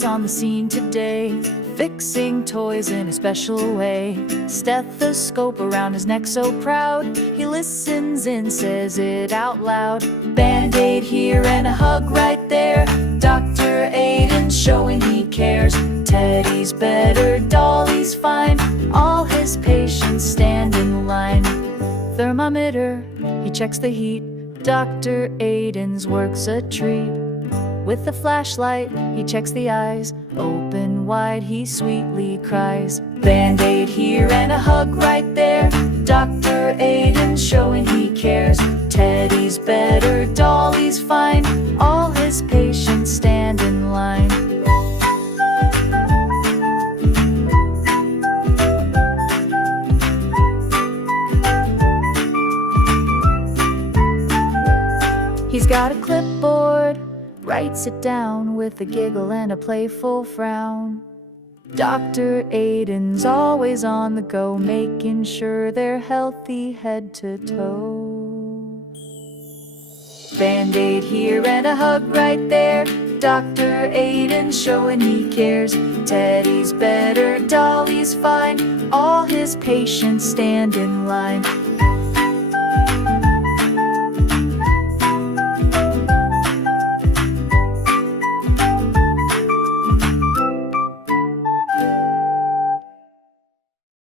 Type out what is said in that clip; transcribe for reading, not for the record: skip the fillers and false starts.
Aden's on the scene today, fixing toys in a special way. Stethoscope around his neck so proud, he listens and says it out loud. Band-aid here and a hug right there, Doctor Aden showing he cares. Teddy's better, Dolly's fine, all his patients stand in line. Thermometer, he checks the heat, Doctor Aden's work's a treat. With the flashlight, he checks the eyes, open wide, he sweetly cries. Band-aid here and a hug right there, Doctor Aden showing he cares. Teddy's better, Dolly's fine, all his patients stand in line. He's got a clipboard, writes it down with a giggle and a playful frown. Dr. Aden's always on the go, making sure they're healthy head to toe. Band-aid here and a hug right there, Dr. Aden showing he cares. Teddy's better, Dolly's fine, all his patients stand in line.